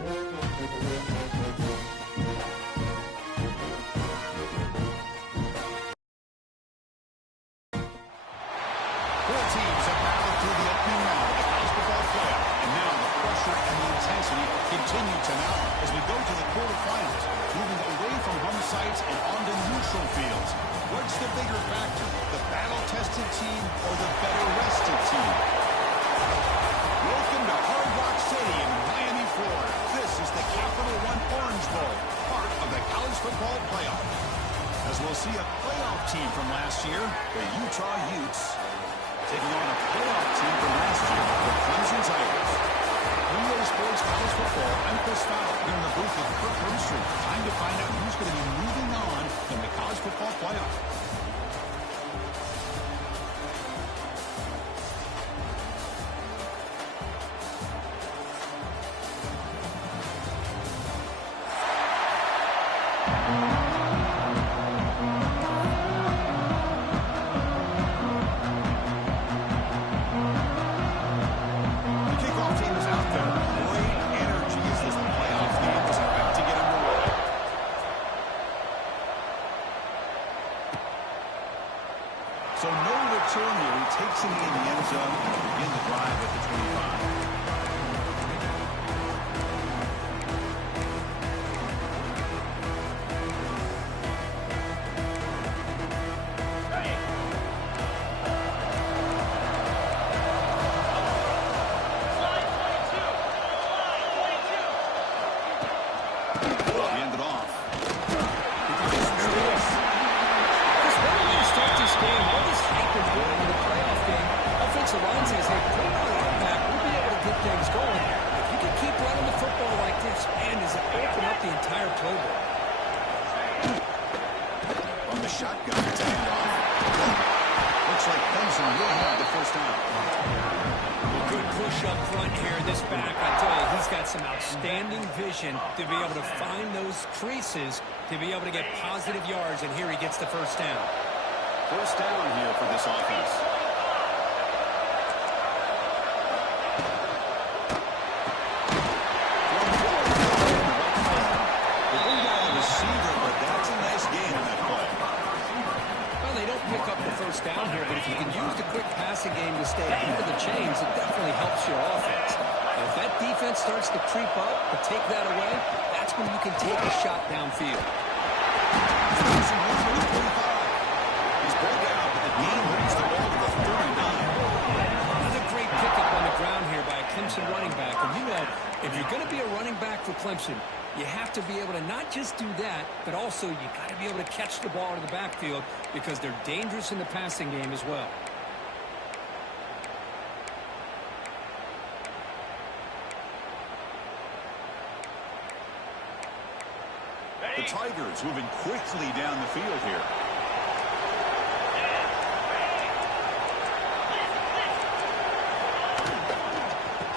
Four teams have battled through the opening round of the college football playoff, and now the pressure and the intensity continue to mount as we go to the quarterfinals, moving away from home sites and onto neutral fields. What's the bigger factor, the battle-tested team or the better-rested team? Welcome to Hard Rock Stadium in Miami, Florida. This is the Capital One Orange Bowl, part of the college football playoff. As we'll see a playoff team from last year, the Utah Utes, taking on a playoff team from last year, the Clemson Tigers. EA Sports College Football, I'm Chris Fowler here in the booth with Kirk Herbstreit. Time to find out who's going to be moving on in the college football playoff. So no return here. He takes it in the end zone and begin the drive at the 25. Some outstanding vision to be able to find those creases to be able to get positive yards, and here he gets the first down. First down here for this offense. They bring down the receiver, but that's a nice gain in that play. Well, they don't pick up the first down here, but if you can use the quick passing game to stay ahead of the chains, it definitely helps your offense. If that defense starts to creep up or take that away, that's when you can take a shot downfield. He's pulled out, but the game moves the ball to the 39. Another great pickup on the ground here by a Clemson running back. And you know, if you're going to be a running back for Clemson, you have to be able to not just do that, but also you got to be able to catch the ball in the backfield because they're dangerous in the passing game as well. The Tigers moving quickly down the field here.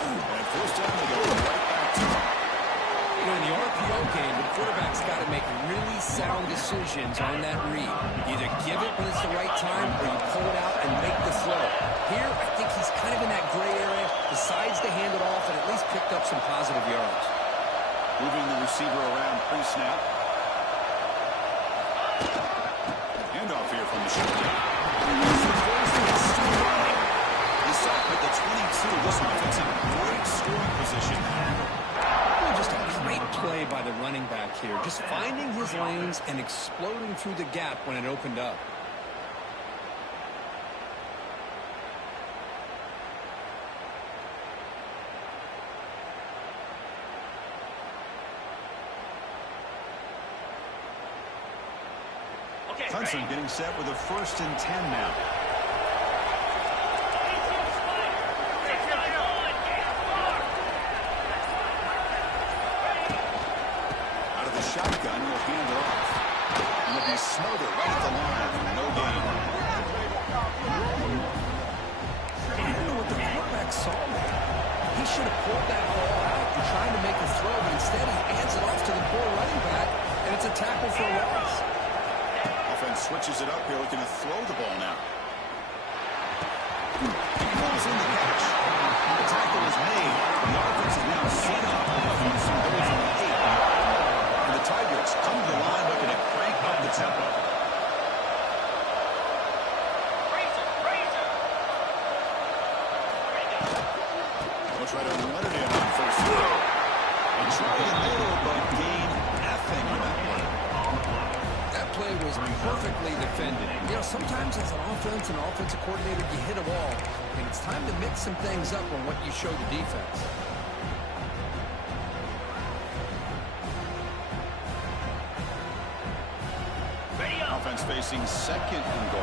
And first down, they go right back to him. You know, in the RPO game, the quarterback's got to make really sound decisions on that read. Either give it when it's the right time or you pull it out and make the throw. Here, I think he's kind of in that gray area, decides to hand it off and at least picked up some positive yards. Moving the receiver around pre-snap. Handoff here from the shotgun. He's stopped at the 22. This one puts him in great scoring position. Just a great play by the running back here. Just finding his lanes and exploding through the gap when it opened up. Clemson getting set with a 1st and 10 now. Out of the shotgun, he'll hand it off. And he'll be smothered right at the line for no gain. I don't know what the quarterback saw there. He should have pulled that ball out and trying to make a throw, but instead he hands it off to the poor running back, and it's a tackle for a loss. Offense switches it up here, looking to throw the ball now. He pulls in the catch. The tackle is made. The offense is now set up. perfectly defended. You know, sometimes as an offense and offensive coordinator, you hit a wall, and it's time to mix some things up on what you show the defense. Offense facing second and goal.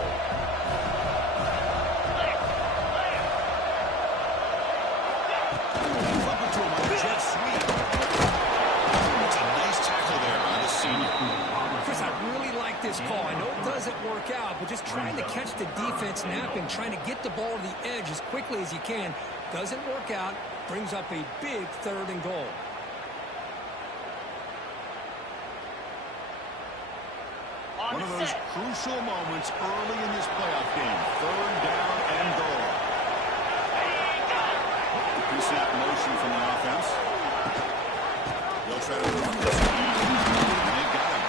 Flip it to him on a jet sweep. It's a nice tackle there by the senior. Chris, I really like this call. I know it doesn't work out, but just trying to catch the defense napping, trying to get the ball to the edge as quickly as you can. Doesn't work out. Brings up a big 3rd and goal. One of those crucial moments early in this playoff game. 3rd down and goal. Pre-snap motion from the offense. They'll try to run this one. And they got him.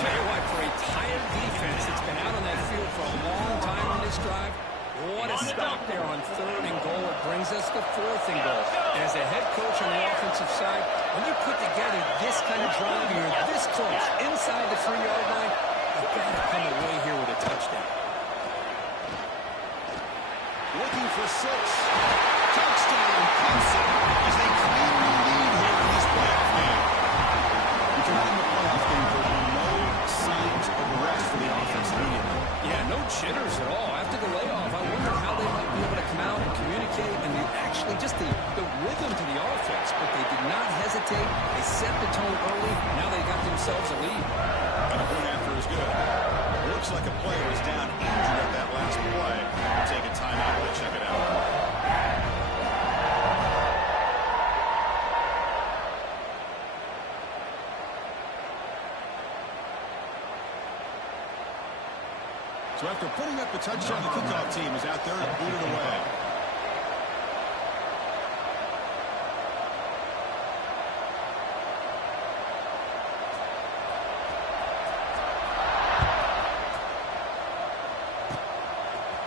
Tell you what, for a tired defense that's been out on that field for a long time on this drive, what a stop there on 3rd and goal. It brings us to 4th and goal. And as a head coach on the offensive side, when you put together this kind of drive, you're this close, inside the 3-yard line, you've got to come away here with a touchdown. Looking for 6. Touchdown, Clemson, as they claim the lead here in this playoff game. And tonight in the playoff game, there were no signs of rest for the offense immediately. Yeah, no jitters at all. After the layoff, I wondered how they might be able to come out and communicate and actually just the rhythm to the offense. But they did not hesitate. They set the tone early. Now they got themselves a lead. And a point after is good. Looks like a player is down injured at that last play. We'll take a timeout to check it out. So after putting up the touchdown, the kickoff team is out there to boot it away.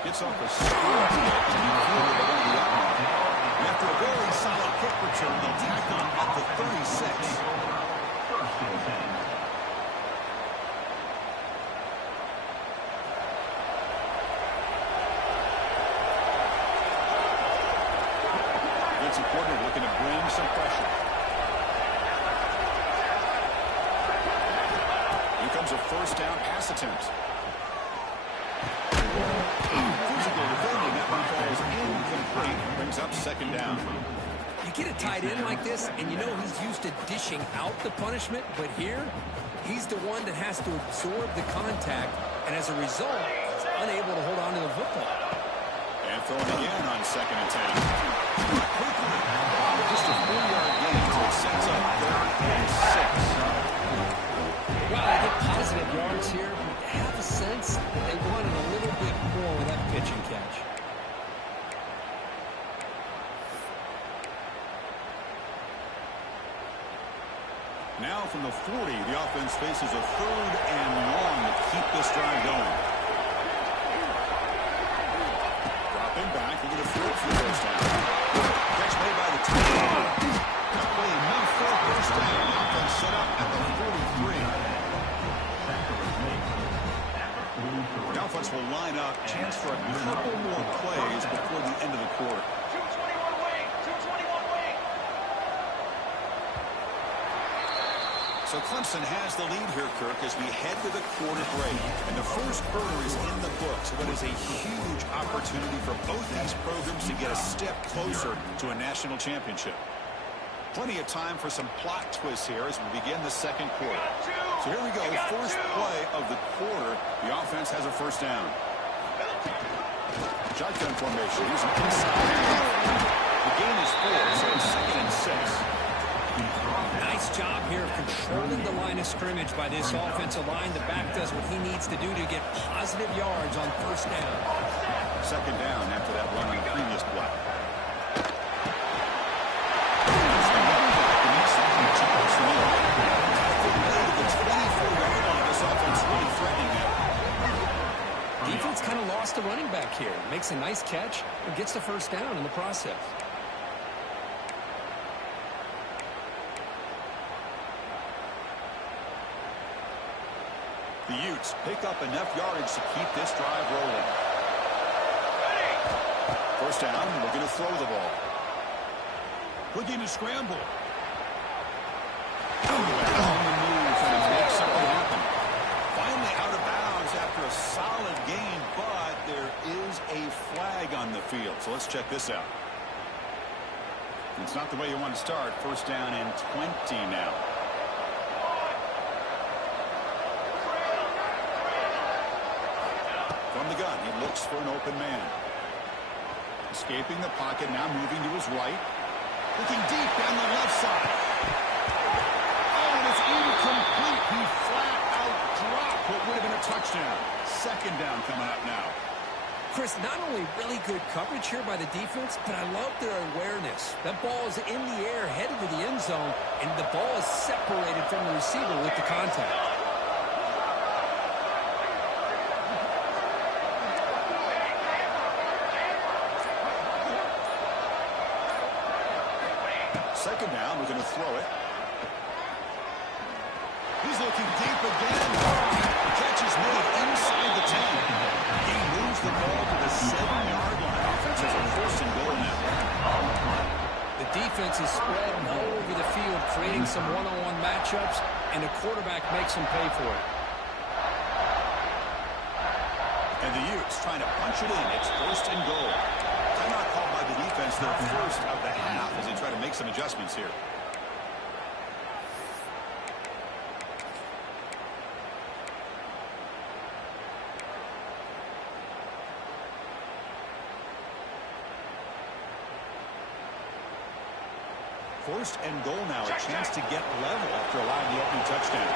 Gets off a strong kick and after a very solid kick return, they'll tack on at the 36. Coordinator looking to bring some pressure. Here comes a 1st down pass attempt. Physical defending, that one falls incomplete. Brings up 2nd down. You get a tight end like this, and you know he's used to dishing out the punishment, but here, he's the one that has to absorb the contact, and as a result, he's unable to hold on to the football. And throwing again on 2nd and 10. Just a 4-yard gain, so it sets up 3rd and 6. Well, they get positive yards here. I have a sense that they wanted a little bit more with that pitch and catch. Now from the 40, the offense faces a 3rd and long to keep this drive going. Dropping back, they're going to throw for the 1st down. Catch made by the tight end. That play meant for a 1st down. The offense set up at the 43. The offense will line up. Chance for a couple more plays before the end of the quarter. 221 wing. 221 wing. So Clemson has the lead here, Kirk, as we head to the quarter break. And the first quarter is in the books. What is a huge opportunity for both these programs to get a step closer to a national championship. Plenty of time for some plot twists here as we begin the 2nd quarter. So here we go. First play of the quarter. The offense has a 1st down. Shotgun formation. Using inside. The gain is 4, so it's 2nd and 6. Nice job here of controlling the line of scrimmage by this offensive line. The back does what he needs to do to get positive yards on 1st down. 2nd down after that run on the previous play. Defense kind of lost the running back here. Makes a nice catch and gets the 1st down in the process. The Utes pick up enough yardage to keep this drive rolling. First down, we're going to throw the ball. Looking to scramble. On the move and make something happen. Finally out of bounds after a solid gain, but there is a flag on the field. So let's check this out. It's not the way you want to start. First down and 20 now. From the gun, he looks for an open man. Escaping the pocket, now moving to his right. Looking deep down the left side. Oh, and it's incomplete. He flat out dropped what would have been a touchdown. Second down coming up now. Chris, not only really good coverage here by the defense, but I love their awareness. That ball is in the air, headed to the end zone, and the ball is separated from the receiver with the contact. Second down, we're going to throw it. He's looking deep again. The catch is made inside the 10. He moves the ball to the 7-yard line. Offense has a first and goal now. The defense is spread all over the field, creating some one-on-one matchups, and the quarterback makes them pay for it. And the Utes trying to punch it in. It's first and goal. Timeout called by the defense, their first of the half, as they try to make some adjustments here. First and goal now, a chance to get level after allowing the opening touchdown.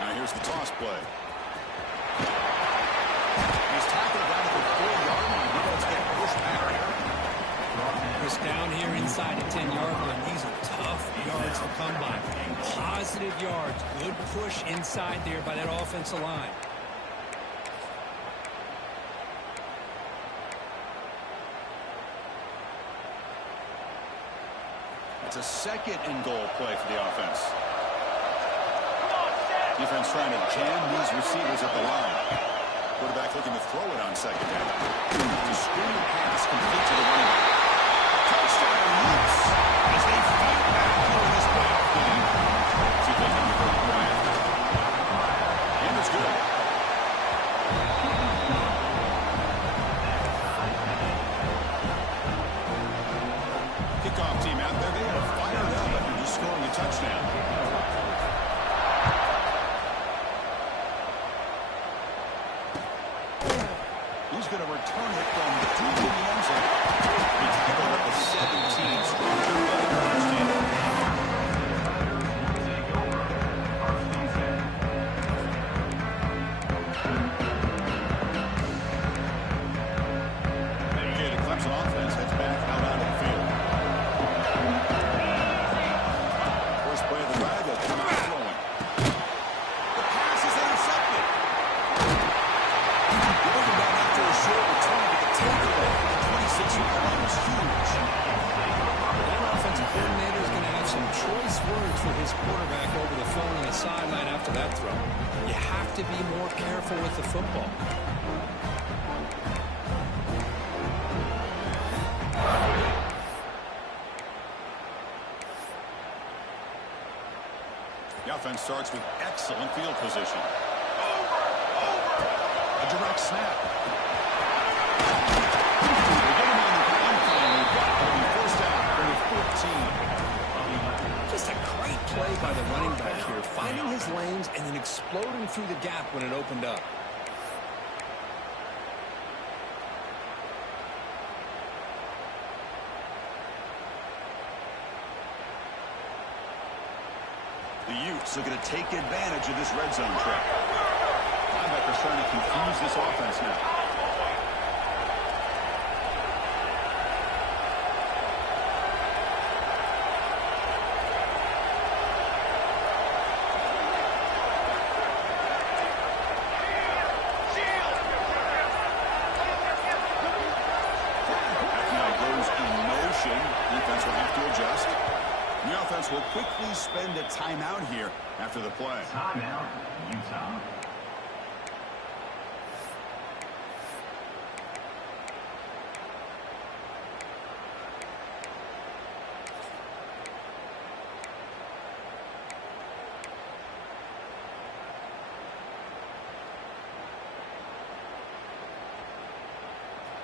Now here's the toss play. He's tackled down at the 4-yard line. Let's get pushed back here. Chris, down here inside the 10-yard line, these are tough yards to come by. Positive yards, good push inside there by that offensive line. It's a second and goal play for the offense. Defense trying to jam these receivers at the line. Quarterback looking to throw it on second down. The screen pass complete to the running back. Touchdown Utes as they fight back here in this playoff game. See if they can get it quiet. And it's good. Kickoff team out there. They are fired up after just scoring a touchdown. He's going to return it from deep in the end zone. He tackled at the 17. Scored by the first team. Okay, the Clemson offense heads back out onto the field. First play of the drive, they'll come out throwing. The pass is intercepted. Moving down after a short return, but the takeaway at the 26-yard line was huge. That offensive coordinator is going to have some choice words for his quarterback over the phone on the sideline after that throw. You have to be more careful with the football. The offense starts with excellent field position. A direct snap. They get him on the ground finally, but it'll be first down for the 14. Just a great play by the running back here, finding his lanes and then exploding through the gap when it opened up. The Utes are going to take advantage of this red zone trap. Linebackers trying to confuse this offense now. That now goes in motion. Defense will have to adjust. The offense offense will quickly spend a timeout here after the play. Timeout, Utah.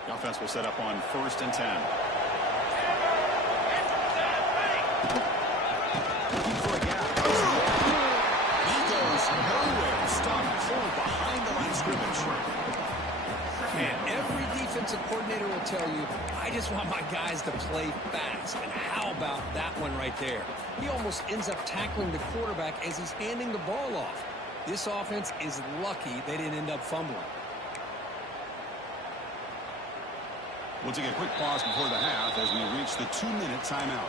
The offense will set up on 1st and 10. For a gap. He goes nowhere. Stop pulled behind the line of scrimmage. And every defensive coordinator will tell you, I just want my guys to play fast. And how about that one right there? He almost ends up tackling the quarterback as he's handing the ball off. This offense is lucky they didn't end up fumbling. We'll take a quick pause before the half as we reach the 2-minute timeout.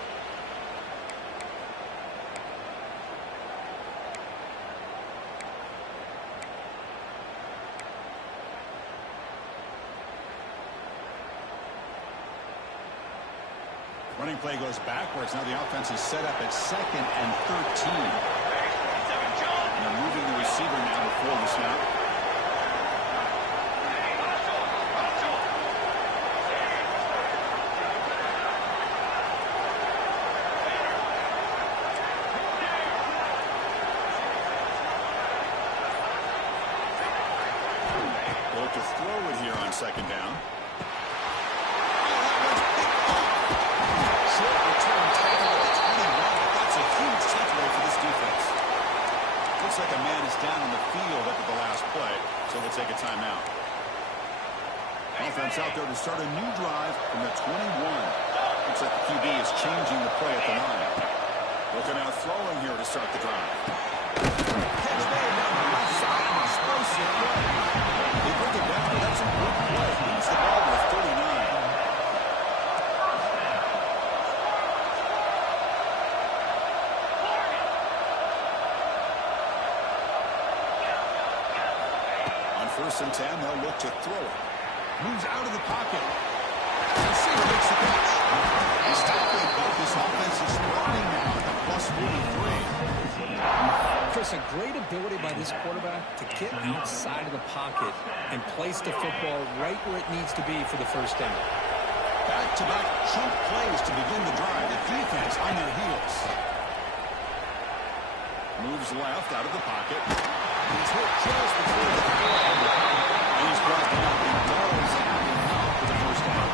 Running play goes backwards. Now the offense is set up at 2nd and 13. They're moving the receiver now before the snap. To throw it here on 2nd down. Short return tackle at the 21. That's a huge takeaway for this defense. Looks like a man is down on the field after the last play, so we'll take a timeout. Offense out there to start a new drive from the 21. Looks like the QB is changing the play at the 9. Looking out throwing here to start the drive. Catch made down the left side. Explosive play. They bring it back, but that's a good play. Leads the ball with 39. On 1st and 10, they'll look to throw it. Moves out of the pocket. Receiver makes the catch. He's tackling both. This offense is running now at +43. Chris, a great ability by this quarterback to get outside of the pocket and place the football right where it needs to be for the 1st down. Back-to-back chunk plays to begin the drive. The defense on their heels. Moves left out of the pocket. He's hit just before the throw. And he's brought down. He does have enough for the 1st down.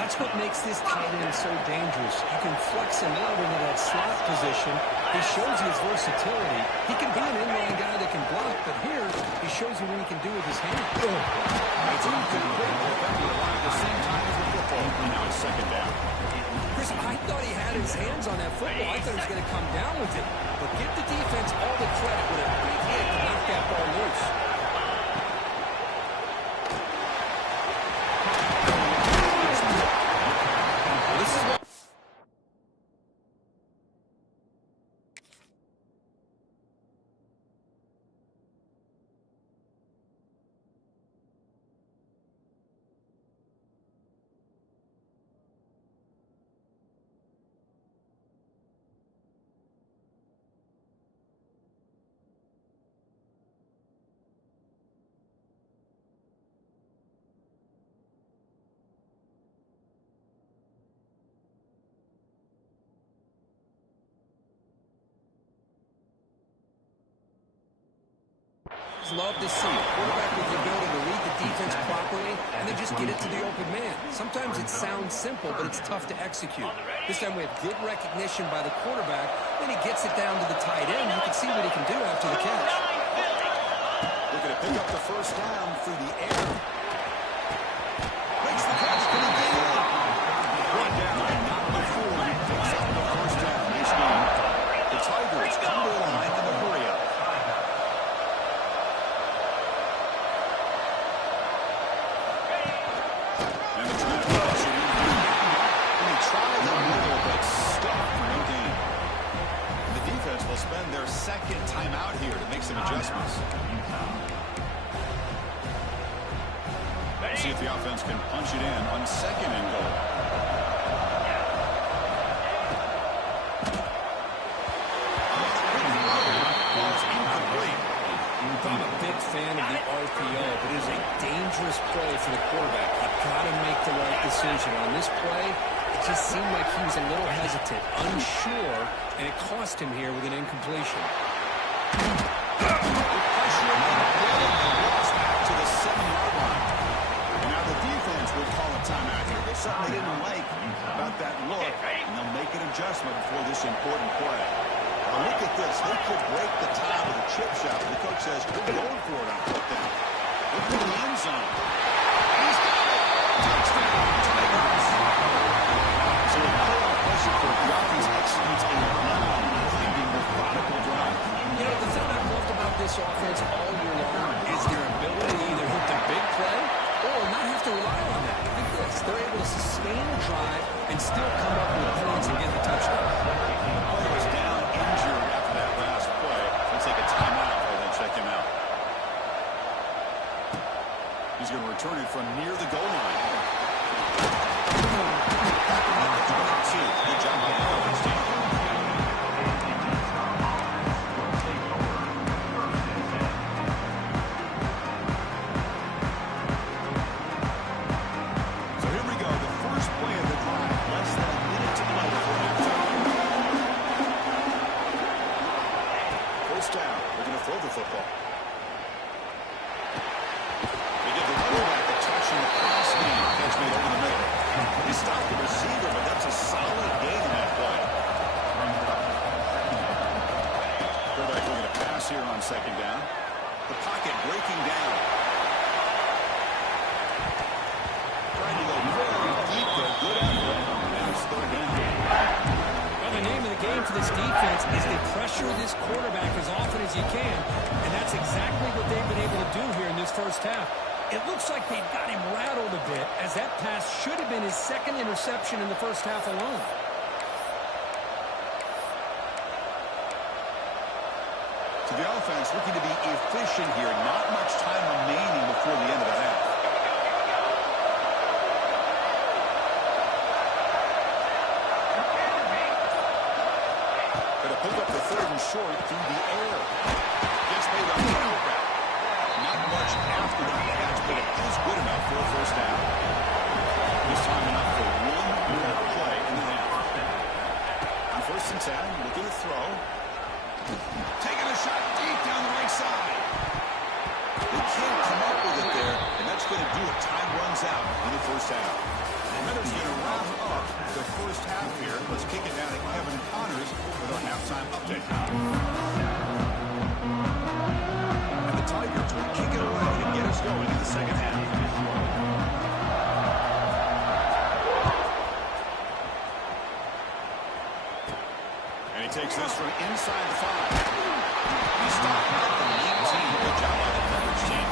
That's what makes this tight end so dangerous. You can flex him out into that slot position. He shows his versatility. He can be an inline guy that can block, but here he shows you what he can do with his hands. The team could break the defender line at the same time as the football. And now it's 2nd down. Chris, I thought he had his hands on that football. I thought he was going to come down with it. But give the defense all the credit with a big hit to knock that ball loose. This is what love to see. Quarterback with the ability to read the defense properly and then just get it to the open man. Sometimes it sounds simple, but it's tough to execute. This time we have good recognition by the quarterback. Then he gets it down to the tight end. You can see what he can do after the catch. Looking to pick up the 1st down through the air. Makes the catch. Can he get it? One down, not before he picks up the 1st down. Nice game. The Tigers come to the line in the hurry-up. Will spend their 2nd timeout here to make some adjustments. play, it just seemed like he was a little hesitant, unsure, and it cost him here with an incompletion. To the 7-yard line. And now the defense will call a timeout here. There's something they didn't like about that look, and they'll make an adjustment before this important play. Now look at this. They could break the tie with a chip shot. The coach says, we're going for it on fourth down. Look for the end zone. He's got it. Touchdown, Tigers. So a playoff pressure for the offense executes a long-winding, methodical drive. You know, the thing I've loved about this offense all year long is their ability to either hit the big play or not have to rely on that. Like this, they're able to sustain a drive and still come up with points and get the touchdown. He was down injured after that last play. They'll take a timeout and then check him out. He's going to return it from near the goal line. Number 22. Good job by the coverage team. Football. They give the running back a touch in the pass game. Catch made over the middle. He stopped the receiver, but that's a solid gain in that play. Quarterback looking to pass here on second down. The pocket breaking down. Trying to go very deep there. Good effort. And it's third down. Well, the name of the game for this defense is to pressure this quarterback as often as you can, and that's exactly what they've been able to do here in this first half. It looks like they've got him rattled a bit, as that pass should have been his second interception in the first half alone. So the offense looking to be efficient here. Not much time remaining before the end of the half. Pick up the third and short through the air. Gets made on the outback. Not much after the catch, but it is good enough for a first down. This time enough for one more play in the half. On 1st and 10, looking to throw. Taking a shot deep down the right side. They can't come up with it there, and that's going to do it. Time runs out in the first half. Commander's going to wrap up the first half here. Let's kick it down to Kevin Connors with our halftime update. And the Tigers will kick it away and get us going in the second half. And he takes this from inside the 5. He stopped at the 19. Good job by the coverage team.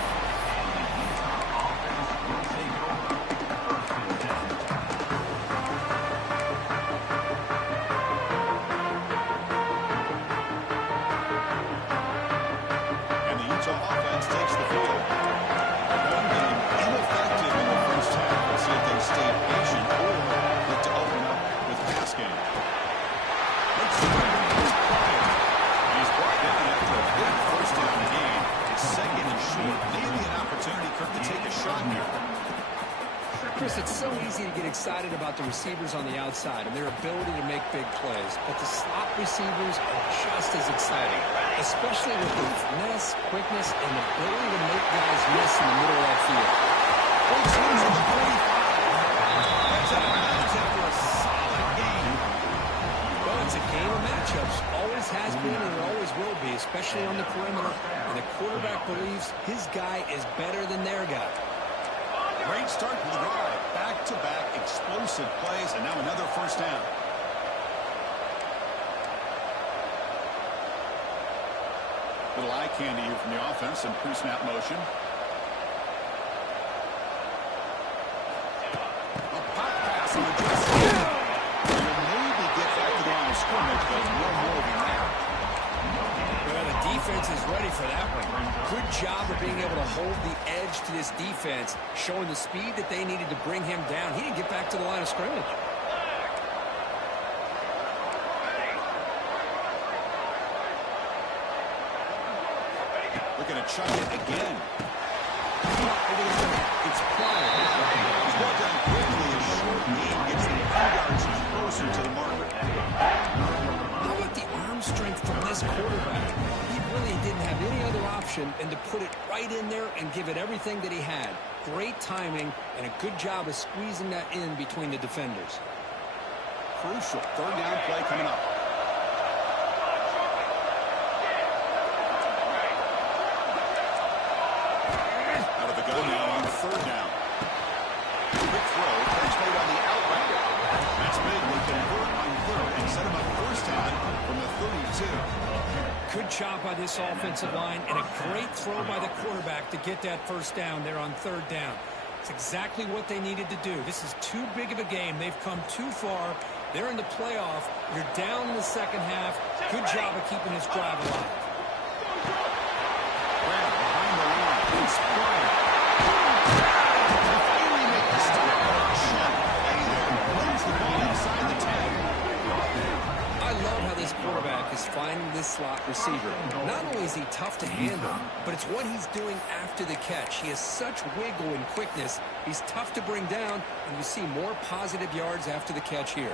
Chris, it's so easy to get excited about the receivers on the outside and their ability to make big plays, but the slot receivers are just as exciting, especially with their finesse, quickness, and the ability to make guys miss in the middle of that field. That's out of bounds after a solid game. Well, it's a game of matchups. Always has been and it always will be, especially on the perimeter. And the quarterback believes his guy is better than their guy. Great start to the drive. Back-to-back explosive plays, and now another first down. Little eye candy here from the offense in pre-snap motion. A pop pass on the dress. Will maybe get back to the line of scrimmage, but no more than that. Well, the defense is ready for that one. Good job of being able to hold the edge to this defense, showing the speed that they needed to bring him down. He didn't get back to the line of scrimmage. Looking to chuck it again. It's Pryor. He's brought down quickly and short gain gets them 2 yards closer to the marker. How about the arm strength from this quarterback? He really didn't have any other option than to put it right in there and give it everything that he had. Great timing and a good job of squeezing that in between the defenders. Crucial 3rd down play coming up. Out of the gun now on 3rd down. Quick throw, catch made on the outlet. That's big. They convert on 3rd and set him up 1st down from the 32. Good job by this offensive line and a great throw by the quarterback to get that 1st down there on 3rd down. It's exactly what they needed to do. This is too big of a game. They've come too far. They're in the playoff. You're down in the 2nd half. Good job of keeping this drive alive. Brown behind the line. It's Bryant. They finally make the stop. Shen, hey there. Runs the ball inside the 10. I love how this quarterback is finding this slot receiver. Not only is he tough to handle, but it's what he's doing after the catch. He has such wiggle and quickness. He's tough to bring down, and you see more positive yards after the catch here.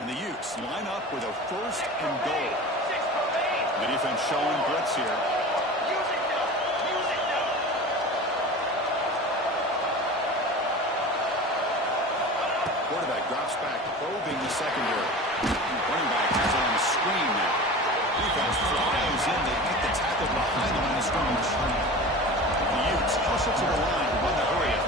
And the Utes line up with a 1st and goal. The defense showing blitz here. Quarterback drops back, probing the secondary. Running back has it on the screen now. Defense flies in. They get the tackle behind the line of scrimmage. The Utes hustle to the line to run the hurry up.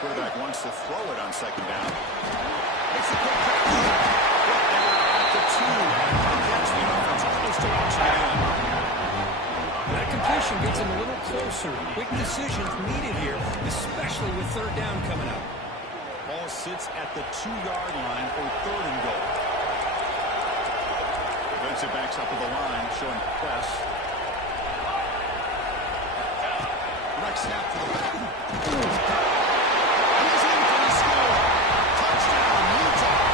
Quarterback wants to throw it on 2nd down. Makes a quick catch. At the 2. Catch the offense close to watching it out. That completion gets him a little closer. Quick decisions needed here, especially with 3rd down coming up. Ball sits at the 2-yard line for 3rd and goal. Defensive backs up to the line, showing press. Next snap for the back. He's in for the score. Touchdown, Utah.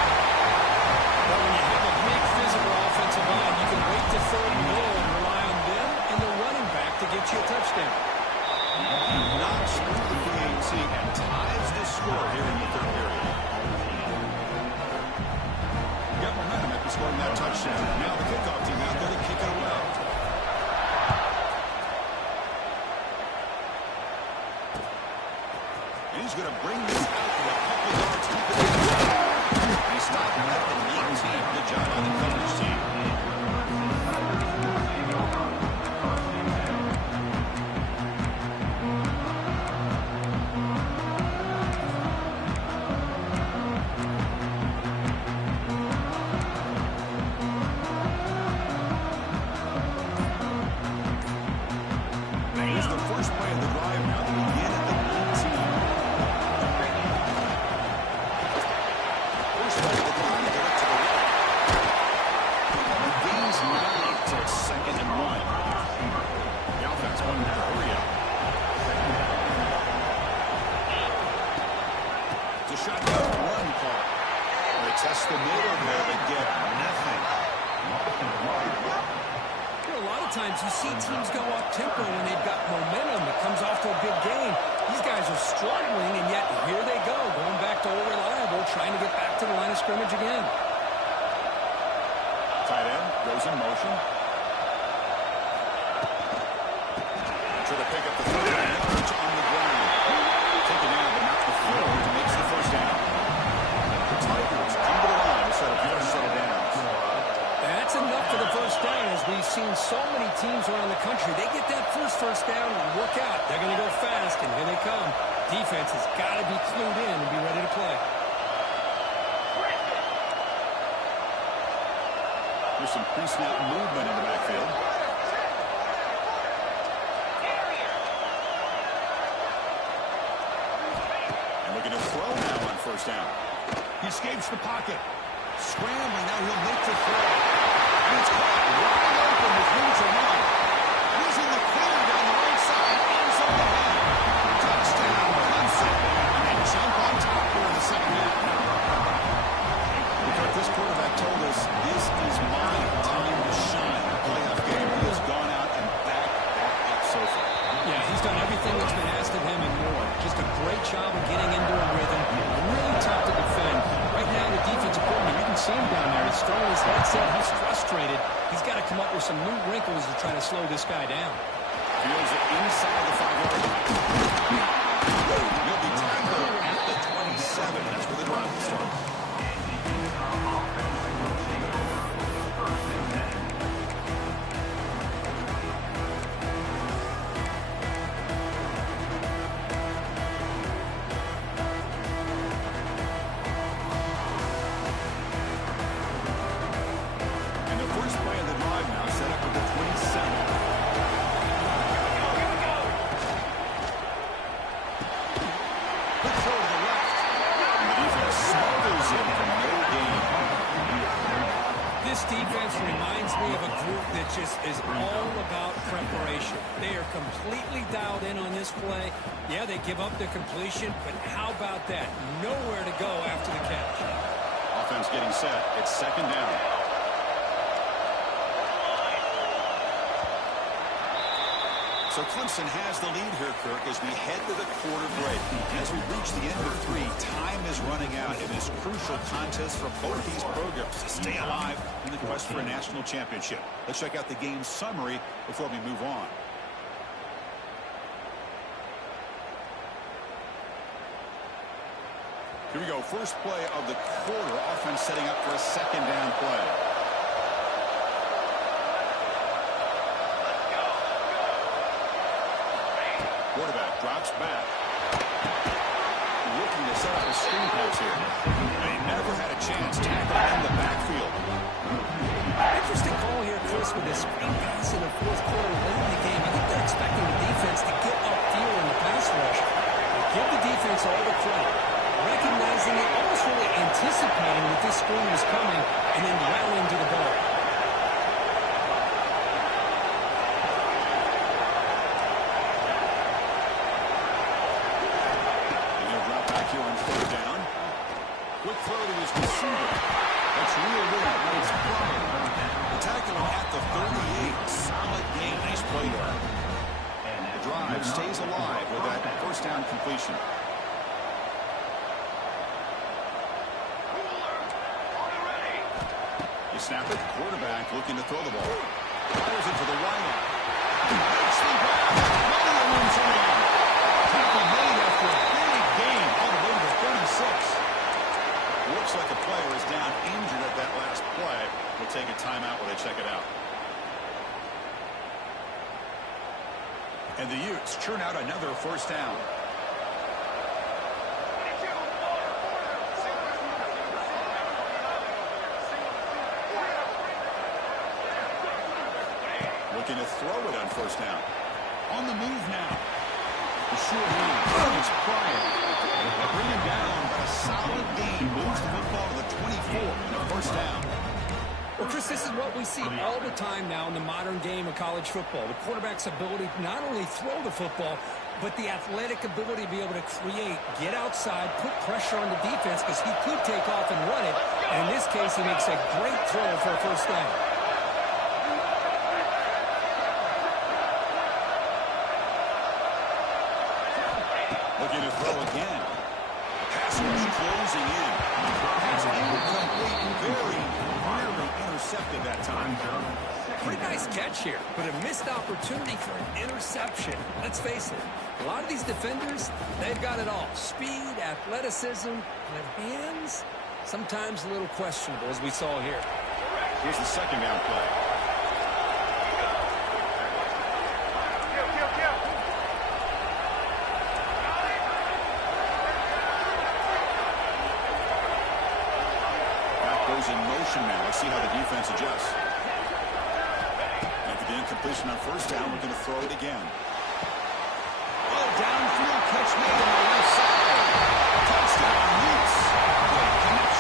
But when you have a big physical offensive line, you can wait to 3rd and goal and rely on them and the running back to get you a touchdown. Knocks through the free agency and ties the score here in the 3rd period. Got momentum after scoring that touchdown. Now the kickoff team out there to kick it away. And he's going to bring this out with a couple yards. He stopped him at the 19. Good job on the coverage team. Here's the first play of the drive now to begin at the 19. First play of the drive to get it to the right. McGee's 9 to 2nd and 1. The offense wanting to hurry up. It's a shotgun run call. They test the middle there, they get nothing. A lot of times you see teams go up-tempo when they've got momentum that comes off to a big game. These guys are struggling, and yet here they go, going back to old reliable, trying to get back to the line of scrimmage again. Tight end goes in motion. Try to pick up the 3rd yards on the ground. Taken down, but not the field. Makes the 1st down. The Tigers come to the line to set a first set of downs. That's enough for the 1st down, as we've seen so many teams around the country. They get that first down and look out. They're going to go fast, and here they come. Defense has got to be clued in and be ready to play. There's some pre-snap movement in the backfield. And looking to throw now on 1st down. He escapes the pocket. Scrambling, now he'll make the throw. And it's caught wide open with room to run. He's in the clear down the right side. End zone ahead. Touchdown, Clemson. And they jump on top here in the second half. But this quarterback told us, this is my time to shine. Playoff game. He has gone out and backed that up so far. Yeah, he's done everything that's been asked of him and more. Just a great job of getting into a rhythm. Really tough to defend. Right now, the defensive coordinator, you can see him down there. He's throwing his headset. He's frustrated. He's got to come up with some new wrinkles to try to slow this guy down. Fields it inside the 5-yard line. He'll be tackled at the 27. That's where the drive will start. Is all about preparation. They are completely dialed in on this play. Yeah, they give up the completion, but how about that? Nowhere to go after the catch. Offense getting set. It's second down. So Clemson has the lead here, Kirk, as we head to the quarter break. As we reach the end of 3, time is running out in this crucial contest for both these programs to stay alive in the quest for a national championship. Let's check out the game summary before we move on. Here we go. First play of the quarter. Offense setting up for a second down play. Quarterback drops back. Looking to set up a screen pass here. They never had a chance tackling in the backfield. Interesting call here, Chris, with this screen pass in the fourth quarter late in the game. I think they're expecting the defense to get upfield in the pass rush. They give the defense all the credit. Recognizing it, almost really anticipating that this screen was coming, and then rallying to the ball. Quick throw to his receiver. That's real good. It's Bryant. The tackle at the 38. Solid game. Nice play there. The drive stays alive with that first down completion. You snap it. Quarterback looking to throw the ball. Fires it to the wide out. Nicely grabbed. Plenty of room to run. Tackle made after a big game all the way to the 36. Looks like a player is down injured at that last play. We'll take a timeout while they check it out. And the Utes churn out another first down. Looking to throw it on first down. On the move now. The short lead. It's Bryant. They bring him down, but a solid gain moves the football to the 24 and a first down. Well, Chris, this is what we see all the time now in the modern game of college football. The quarterback's ability to not only throw the football, but the athletic ability to be able to create, get outside, put pressure on the defense, because he could take off and run it. And in this case, he makes a great throw for a first down. Looking to throw again. Pass rush closing in. Pass incomplete. Very nearly intercepted that time. Pretty nice catch here, but a missed opportunity for an interception. Let's face it, a lot of these defenders, they've got it all. Speed, athleticism, but hands, sometimes a little questionable, as we saw here. Here's the second down play. In motion now. Let's see how the defense adjusts. After the incompletion on first down, we're going to throw it again. Oh, downfield catch made on the left side. Touchdown, Utes. Good connection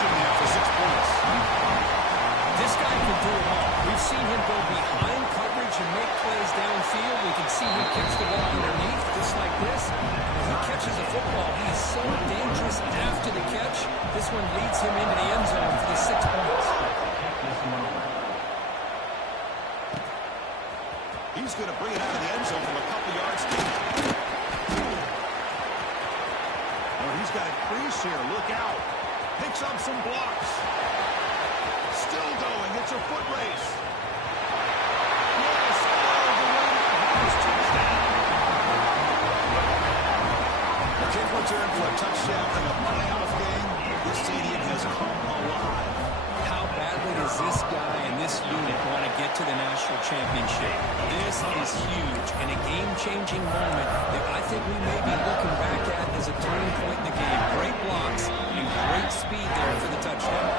seen him go behind coverage and make plays downfield. We can see him catch the ball underneath, just like this. When he catches a football, he is so dangerous after the catch. This one leads him into the end zone for the 6 points. He's going to bring it out of the end zone from a couple yards deep. Oh, he's got a crease here. Look out. Picks up some blocks. Still going. It's a foot race. Yes. Oh, the runner has touchdown. The kick return for a touchdown in a playoff game. This stadium has come alive. How badly does this guy and this unit want to get to the national championship? This is huge and a game-changing moment that I think we may be looking back at as a turning point in the game. Great blocks and great speed there for the touchdown.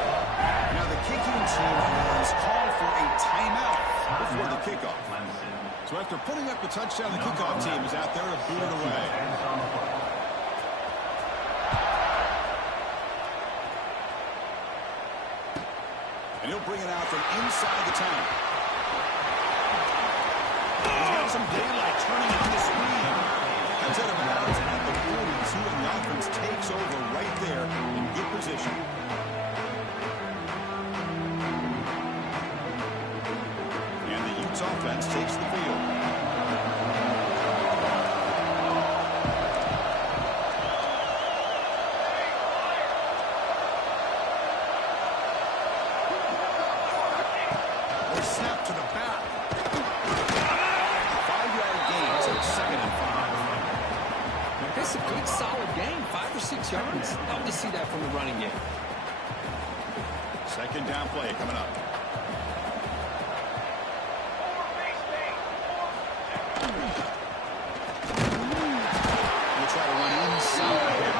Now the kicking team has called for a timeout before the kickoff. So after putting up the touchdown, the kickoff team is out there to boot it away. And he'll bring it out from inside the 10. He's got some daylight turning on the screen. Comes out of bounds at the 42, and the offense takes over right there in good position. And the Utes offense takes the field. Snap to the back. 5-yard gain, so 2nd and 5. That's a good, solid game, 5 or 6 yards. Love to see that from the running game. 2nd down play coming up. We'll try to run inside.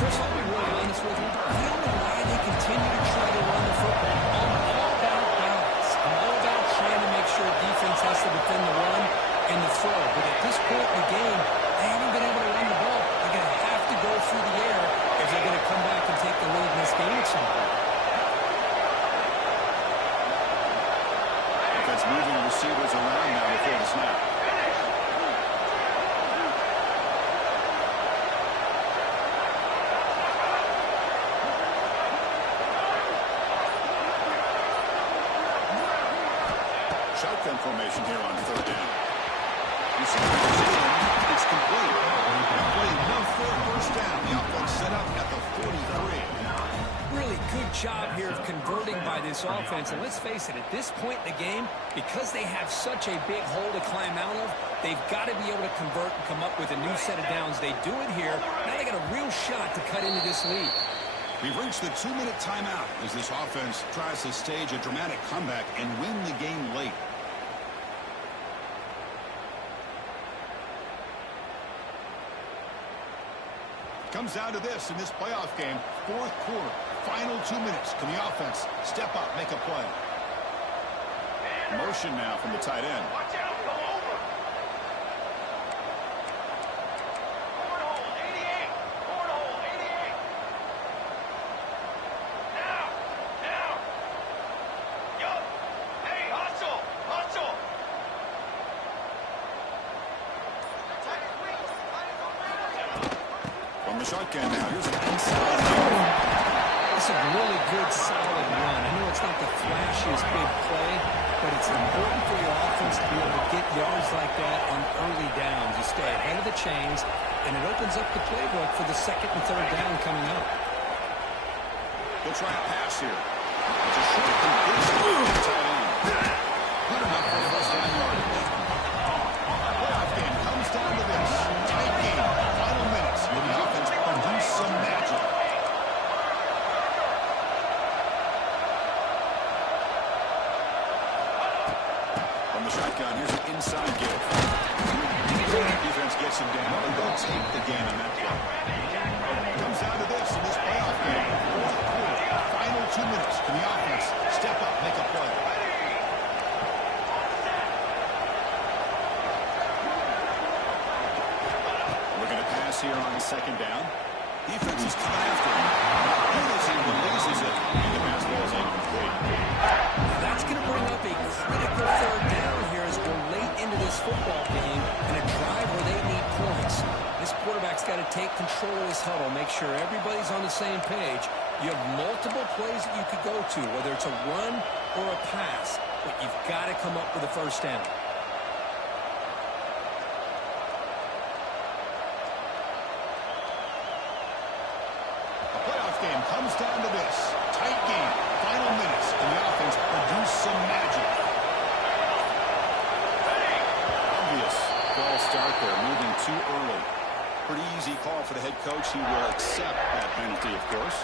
First of all, be really honest with you. I don't know why they continue to try to run the football. I'm all about balance. I'm all about trying to make sure defense has to defend the run and the throw. But at this point in the game, they haven't been able to run the ball. They're going to have to go through the air if they're going to come back and take the lead in this game at some point. Defense moving receivers around now before the snap. Shotgun formation here on 3rd down. Receivers in. It's complete. Complete. Enough for a first down. The offense set up at the 43. Really good job here of converting by this offense. And let's face it, at this point in the game, because they have such a big hole to climb out of, they've got to be able to convert and come up with a new set of downs. They do it here. Now they got a real shot to cut into this lead. We've reached the 2-minute timeout as this offense tries to stage a dramatic comeback and win the game late. Comes down to this in this playoff game. 4th quarter, final 2 minutes. Can the offense step up, make a play? Motion now from the tight end. Watch out, go over. Cornhole, 88. Cornhole, 88. Now. Yup. Hey, hustle. From the shotgun now, here's an inside here. That's a really good, solid run. I know it's not the flashiest big play, but it's important for your offense to be able to get yards like that on early downs. You stay ahead of the chains, and it opens up the playbook for the 2nd and 3rd down coming up. They'll try a pass here. It's a short completion. Tight end. Good enough for first down yardage. Playoff game comes down to this. Tight game. Final minutes. Will the offense produce some magic? From the shotgun, here's an inside give. Defense gets him down, and they'll take the gain on that play. Comes down to this in this playoff game. 4th quarter, final 2 minutes. Can the offense step up, make a play? Looking to pass here on 2nd down. Defense is coming after him. Penalty releases it. And the pass ball is incomplete. Now that's going to bring up a critical third down here as we're late into this football game and a drive where they need points. This quarterback's got to take control of this huddle, make sure everybody's on the same page. You have multiple plays that you could go to, whether it's a run or a pass, but you've got to come up with a first down. The playoff game comes down to this. Tight game, final minutes, and the offense produce some magic. Obvious false start there, moving too early. Pretty easy call for the head coach. He will accept that penalty, of course.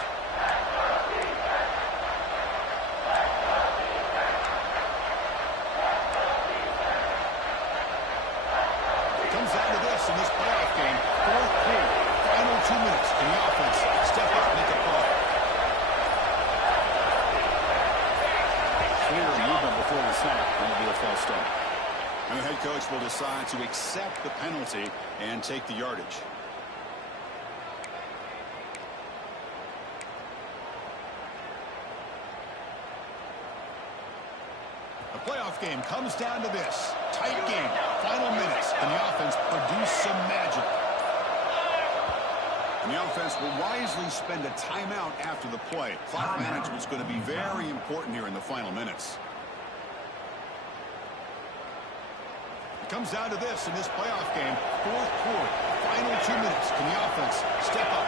It comes down to this in this playoff game. Fourth quarter, final 2 minutes. Can the offense step up and make a play? Clear movement before the snap. That'll be a false start. And the head coach will decide to accept the penalty and take the yardage. The playoff game comes down to this. Tight game, final minutes, and the offense produce some magic. And the offense will wisely spend a timeout after the play. Clock management is going to be very important here in the final minutes. It comes down to this in this playoff game. Fourth quarter, final 2 minutes. Can the offense step up?